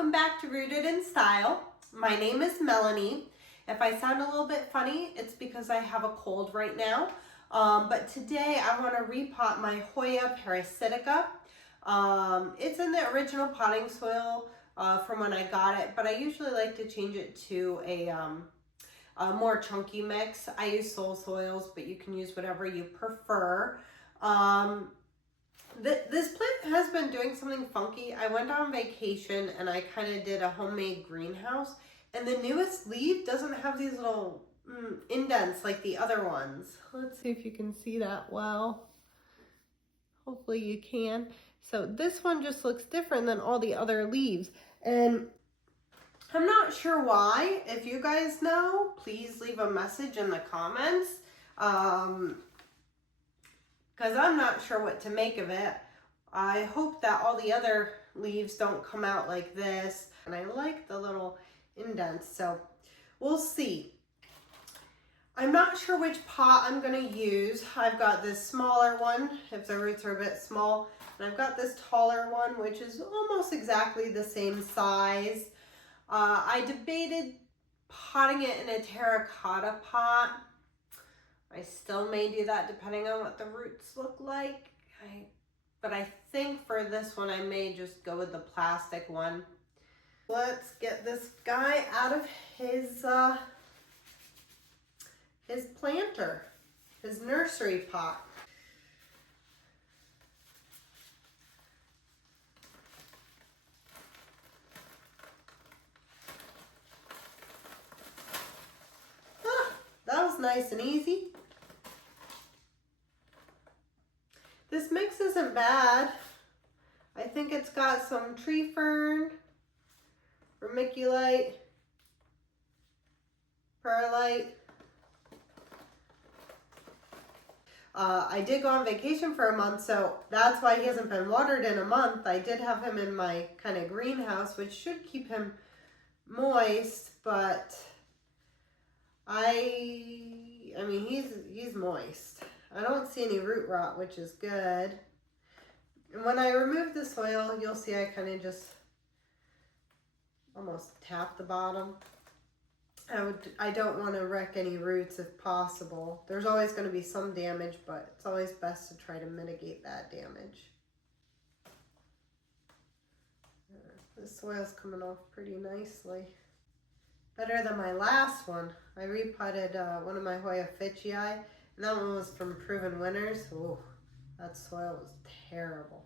welcome back to Rooted in Style. My name is Melanie. If I sound a little bit funny, it's because I have a cold right now. But today I want to repot my Hoya Parasitica. It's in the original potting soil from when I got it, but I usually like to change it to a more chunky mix. I use soul soils, but you can use whatever you prefer. This plant has been doing something funky. I went on vacation and I kind of did a homemade greenhouse, and the newest leaf doesn't have these little indents like the other ones. Let's see if you can see that well. Hopefully you can. So this one just looks different than all the other leaves, and I'm not sure why. If you guys know, please leave a message in the comments. Because I'm not sure what to make of it. I hope that all the other leaves don't come out like this. And I like the little indents, so we'll see. I'm not sure which pot I'm gonna use. I've got this smaller one, if the roots are a bit small, and I've got this taller one, which is almost exactly the same size. I debated potting it in a terracotta pot. I still may do that depending on what the roots look like. But I think for this one, I may just go with the plastic one. Let's get this guy out of his planter, his nursery pot. That was nice and easy. This mix isn't bad. I think it's got some tree fern, vermiculite, perlite. I did go on vacation for a month, so that's why he hasn't been watered in a month. I did have him in my kind of greenhouse, which should keep him moist, but I mean, he's moist. I don't see any root rot, which is good. And when I remove the soil, you'll see I kind of just almost tap the bottom. I don't want to wreck any roots if possible. There's always going to be some damage, but it's always best to try to mitigate that damage. The soil's coming off pretty nicely. Better than my last one. I repotted one of my Hoya Parasitica, and that one was from Proven Winners. Oh, that soil was terrible.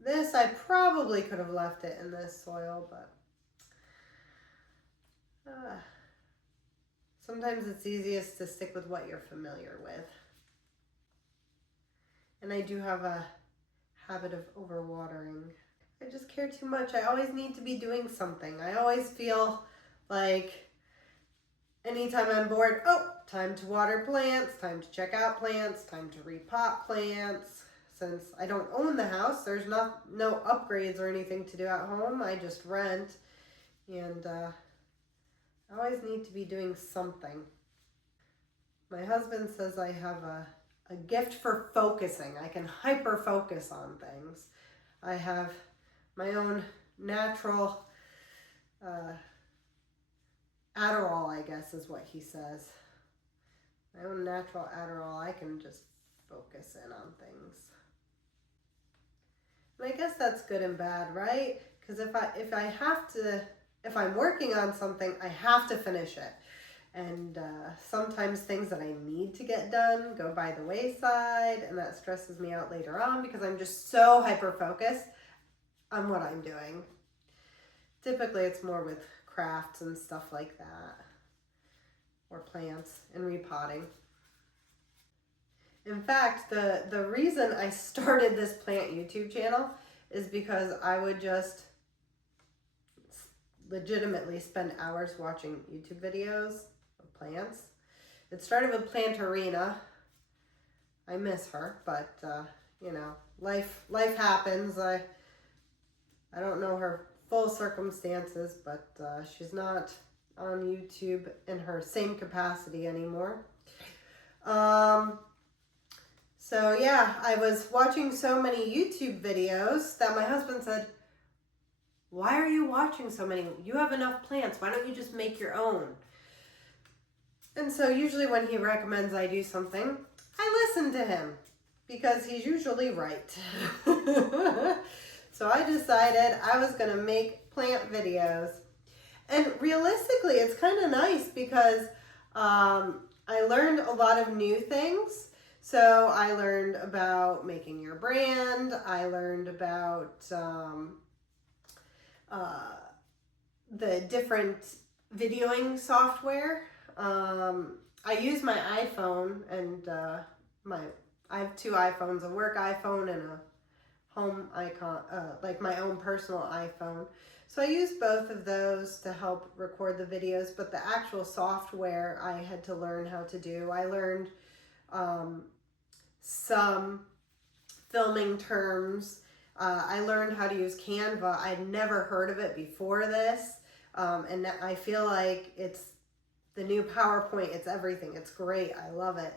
This, I probably could have left it in this soil, but sometimes it's easiest to stick with what you're familiar with. And I do have a habit of overwatering. I just care too much. I always need to be doing something. I always feel like anytime I'm bored, oh, time to water plants, time to check out plants, time to repot plants. Since I don't own the house, there's no upgrades or anything to do at home. I just rent, and I always need to be doing something. My husband says I have a gift for focusing. I can hyper focus on things. I have my own natural Adderall, I guess is what he says. My own natural Adderall. I can just focus in on things. And I guess that's good and bad, right? Because if I'm working on something, I have to finish it. And sometimes things that I need to get done go by the wayside, and that stresses me out later on because I'm just so hyper-focused on what I'm doing. Typically, it's more with crafts and stuff like that, or plants and repotting. In fact, the reason I started this plant YouTube channel is because I would just legitimately spend hours watching YouTube videos of plants. It started with Plantarina. I miss her, but you know, life happens. I don't know her full circumstances, but she's not on YouTube in her same capacity anymore. So yeah, I was watching so many YouTube videos that my husband said, Why are you watching so many? You have enough plants. Why don't you just make your own? And so usually when he recommends I do something, I listen to him because he's usually right. So I decided I was going to make plant videos. And realistically, it's kind of nice because I learned a lot of new things. So I learned about making your brand. I learned about the different videoing software. I use my iPhone and I have two iPhones, a work iPhone and a home icon, like my own personal iPhone. So I use both of those to help record the videos, but the actual software I had to learn how to do. I learned some filming terms. I learned how to use Canva. I'd never heard of it before this, and I feel like it's the new PowerPoint. It's everything. It's great. I love it.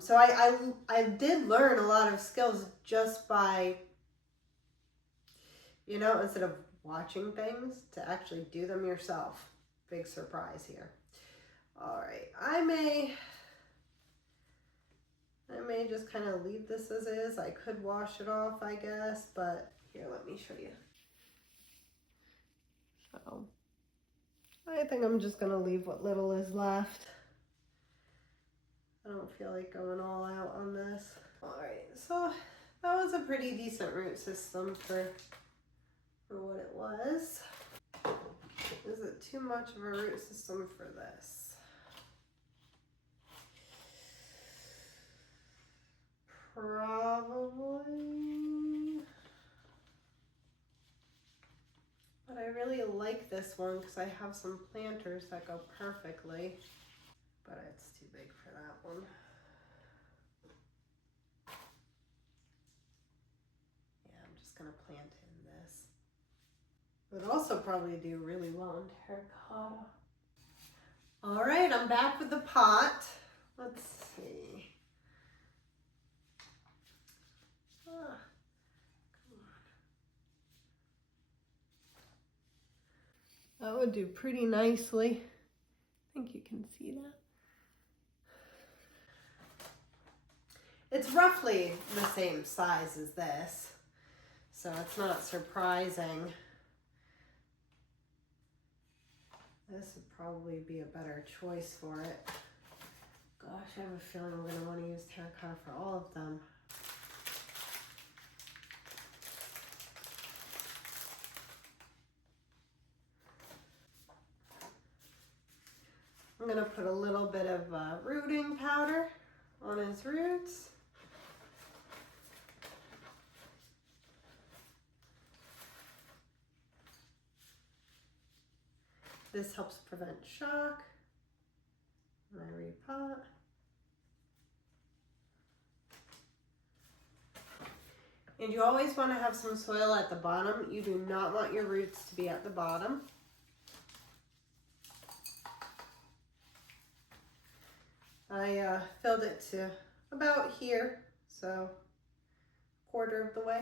So I did learn a lot of skills just by, you know, instead of watching things, to actually do them yourself. Big surprise here. All right, I may just kind of leave this as is. I could wash it off, I guess, but here, let me show you. So I think I'm just gonna leave what little is left. I don't feel like going all out on this. All right, so that was a pretty decent root system for what it was. Is it too much of a root system for this? Probably. But I really like this one because I have some planters that go perfectly. But it's too big for that one. Yeah, I'm just gonna plant in this. It would also probably do really well in terracotta. All right, I'm back with the pot. Let's see. Come on. That would do pretty nicely. I think you can see that. It's roughly the same size as this, so it's not surprising. This would probably be a better choice for it. Gosh, I have a feeling we're gonna want to use terracotta for all of them. I'm gonna put a little bit of rooting powder on his roots. This helps prevent shock when I repot. And you always want to have some soil at the bottom. You do not want your roots to be at the bottom. I filled it to about here, so a quarter of the way.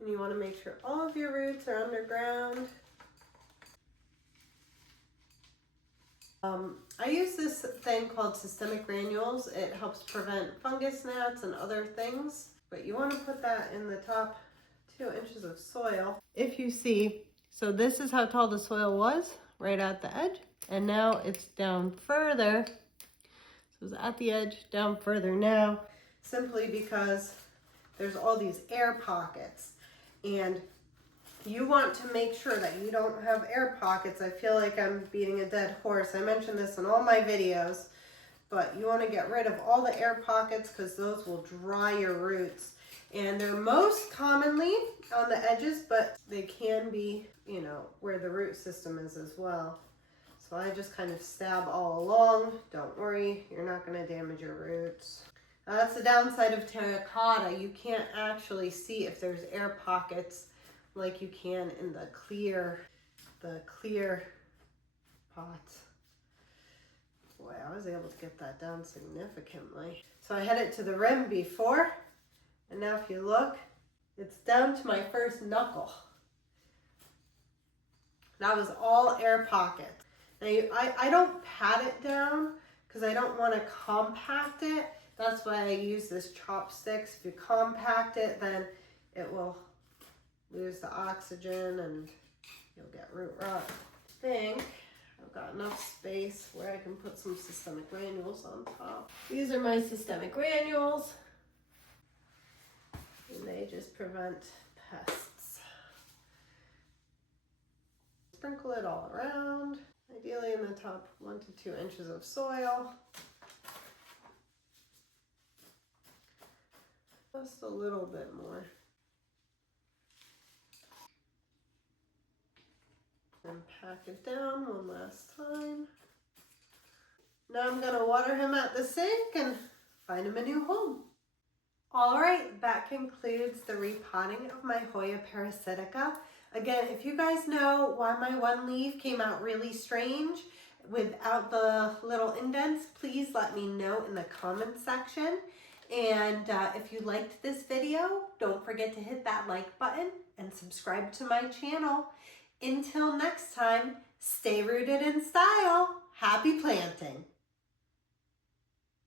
And you want to make sure all of your roots are underground. I use this thing called systemic granules. It helps prevent fungus gnats and other things, but you want to put that in the top 2 inches of soil. If you see, so this is how tall the soil was, right at the edge, and now it's down further. So it's at the edge, down further now, simply because there's all these air pockets. And you want to make sure that you don't have air pockets. I feel like I'm beating a dead horse. I mentioned this in all my videos, but you want to get rid of all the air pockets because those will dry your roots. And they're most commonly on the edges, but they can be, you know, where the root system is as well. So So I just kind of stab all along. Don't worry, you're not going to damage your roots. Now that's the downside of terracotta. You can't actually see if there's air pockets like you can in the clear pot. Boy, I was able to get that down significantly. So I had it to the rim before, and now if you look, it's down to my first knuckle. That was all air pockets. Now I don't pat it down because I don't want to compact it. That's why I use this chopsticks. If you compact it, then it will lose the oxygen and you'll get root rot. I think I've got enough space where I can put some systemic granules on top. These are my systemic granules, and they just prevent pests. Sprinkle it all around, ideally in the top 1 to 2 inches of soil. Just a little bit more. And pack it down one last time. Now I'm gonna water him at the sink and find him a new home. All right, that concludes the repotting of my Hoya Parasitica. Again, if you guys know why my one leaf came out really strange without the little indents, please let me know in the comment section. And if you liked this video, don't forget to hit that like button and subscribe to my channel. Until next time, stay rooted in style. Happy planting.